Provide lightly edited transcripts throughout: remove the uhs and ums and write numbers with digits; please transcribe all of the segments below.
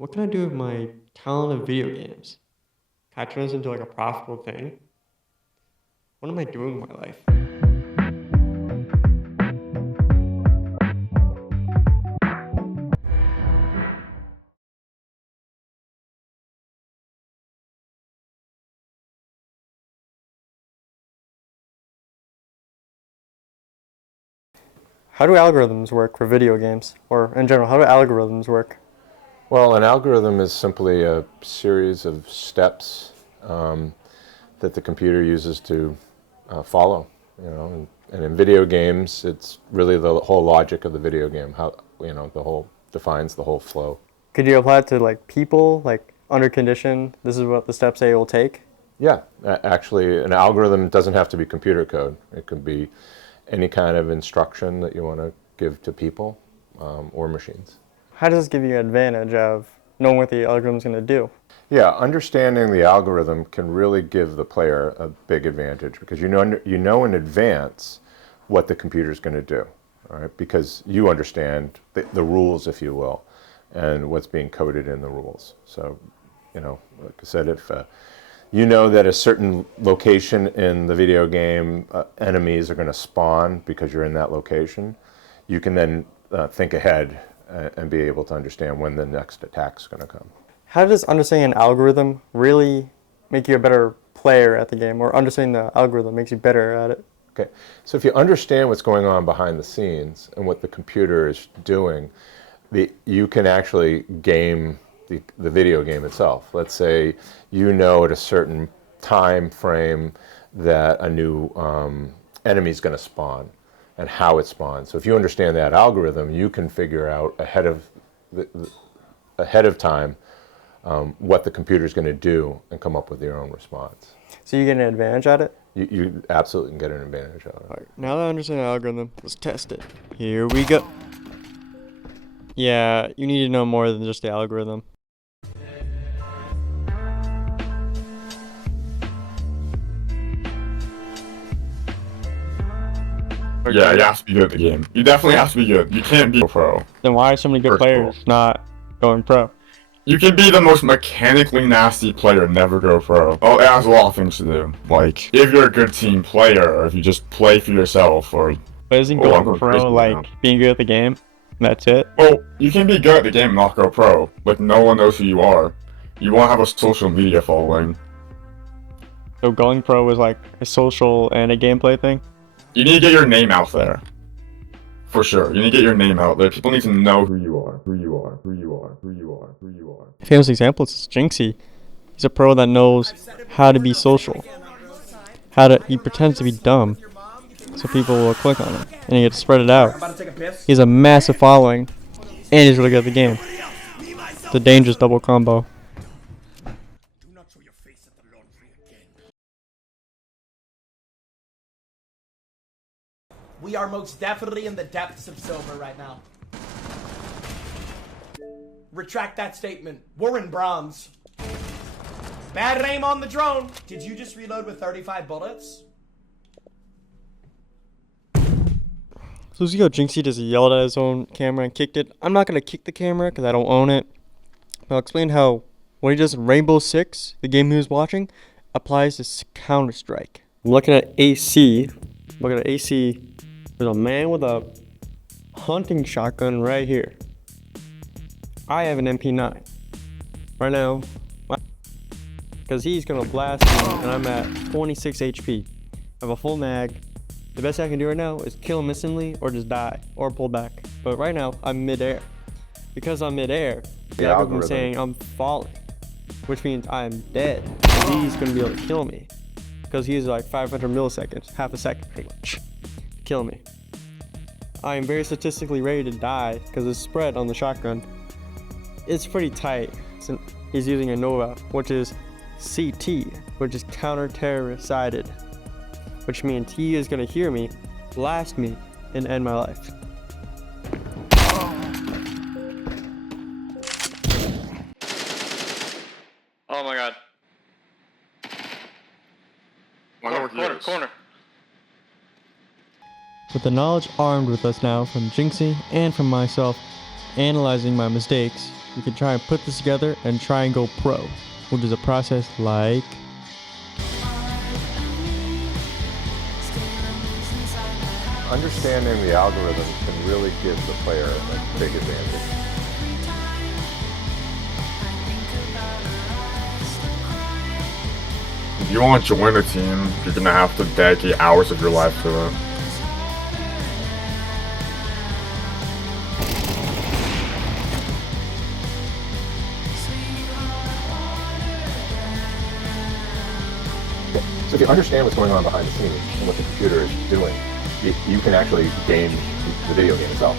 what can I do with my talent of video games? Can I turn this into like a profitable thing? What am I doing with my life? How do algorithms work for video games? Or in general, how do algorithms work? Well, an algorithm is simply a series of steps that the computer uses to follow. And in video games, it's really the whole logic of the video game. How the whole defines the whole flow. Could you apply it to like people, like under condition, this is what the steps they will take? Yeah, actually, an algorithm doesn't have to be computer code. It could be any kind of instruction that you want to give to people or machines. How does this give you an advantage of knowing what the algorithm's going to do? Yeah, understanding the algorithm can really give the player a big advantage because you know in advance what the computer's going to do, all right? Because you understand the rules, if you will, and what's being coded in the rules. So, like I said, if you know that a certain location in the video game, enemies are going to spawn because you're in that location, you can then think ahead and be able to understand when the next attack's going to come. How does understanding an algorithm really make you a better player at the game, or understanding the algorithm makes you better at it? Okay, so if you understand what's going on behind the scenes and what the computer is doing, you can actually game the video game itself. Let's say at a certain time frame that a new enemy is going to spawn and how it spawns. So if you understand that algorithm, you can figure out ahead of time what the computer is going to do and come up with your own response. So you get an advantage at it? You absolutely can get an advantage out of it. All right, now that I understand the algorithm, let's test it. Here we go. Yeah, you need to know more than just the algorithm. Yeah, you have to be good at the game. You definitely have to be good. You can't be a pro. Then why are so many good players not going pro? You can be the most mechanically nasty player, never go pro. Oh, it has a lot of things to do. Like, if you're a good team player, or if you just play for yourself, or... But isn't going pro like being good at the game? That's it? Well, you can be good at the game and not go pro. Like, no one knows who you are. You won't have a social media following. So going pro is like a social and a gameplay thing? You need to get your name out there. For sure. You need to get your name out there. People need to know who you are. Famous example is Jinxie. He's a pro that knows how to be social. He pretends to be dumb, so people will click on him, and he gets spread it out. He has a massive following, and he's really good at the game. It's a dangerous double combo. We are most definitely in the depths of silver right now. Retract that statement. We're in bronze. Bad aim on the drone. Did you just reload with 35 bullets? So as you go, Jinxie just yelled at his own camera and kicked it. I'm not going to kick the camera because I don't own it. But I'll explain how what he does in Rainbow Six, the game he was watching, applies to Counter-Strike. I'm looking at AC. Look at AC. There's a man with a hunting shotgun right here. I have an MP9 right now because he's gonna blast me and I'm at 26 HP. I have a full mag. The best I can do right now is kill him instantly or just die or pull back. But right now I'm midair. Because I'm midair, the algorithm is saying I'm falling, which means I'm dead. He's gonna be able to kill me because he's like 500 milliseconds, half a second pretty much. Kill me. I am very statistically ready to die because it's spread on the shotgun. It's pretty tight. He's using a Nova, which is CT, which is counter-terrorist sided, which means he is going to hear me, blast me, and end my life. Oh my god. Corner. With the knowledge armed with us now from Jinxie and from myself analyzing my mistakes, you can try and put this together and try and go pro, which is a process like Understanding the algorithm can really give the player a big advantage. If you want to join a team, you're gonna have to dedicate hours of your life to it. So if you understand what's going on behind the scenes and what the computer is doing, you can actually game the video game itself.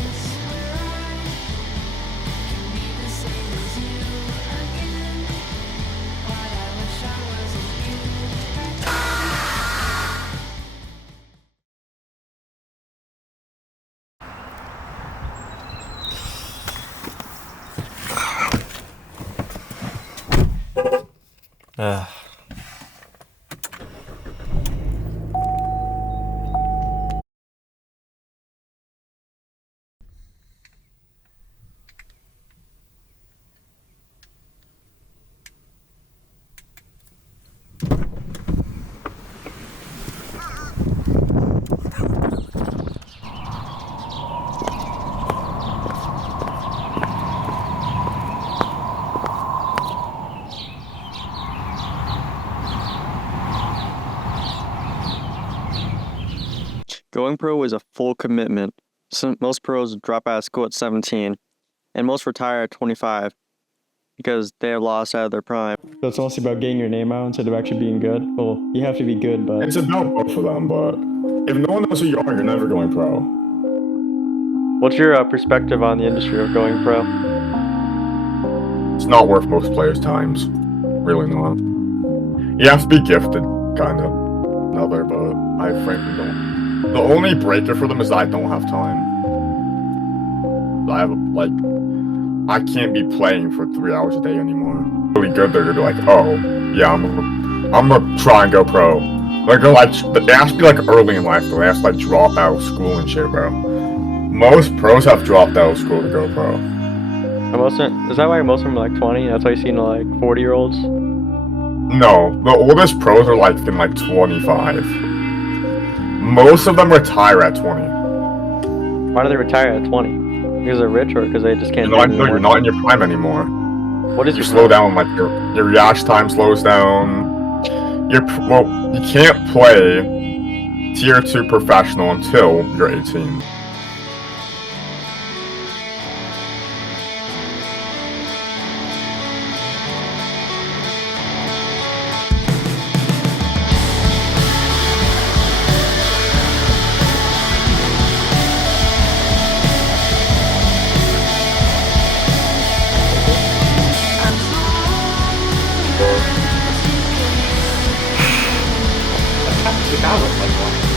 going pro is a full commitment. Most pros drop out of school at 17, and most retire at 25 because they have lost out of their prime. So it's mostly about getting your name out instead of actually being good. Well, you have to be good, but It's about both of them, but if no one knows who you are, you're never going pro. what's your perspective on the industry of going pro? It's not worth most players' times. Really not. You have to be gifted, kinda. Another, but I frankly don't. The only breaker for them is that I don't have time. I can't be playing for 3 hours a day anymore. Really good, they're gonna be like, oh, yeah, I'm gonna try and go pro. They're gonna it has to be like early in life though. They have to like drop out of school and shit, bro. Most pros have dropped out of school to go pro. Is that why most of them are like 20? That's why you see like 40-year-olds? No, the oldest pros are like in like 25. Most of them retire at 20. Why do they retire at 20? Because they're rich or because they just can't do it No, you're not in your prime anymore. What is You your slow down, like your reaction time slows down. You can't play tier 2 professional until you're 18. It sounds like one.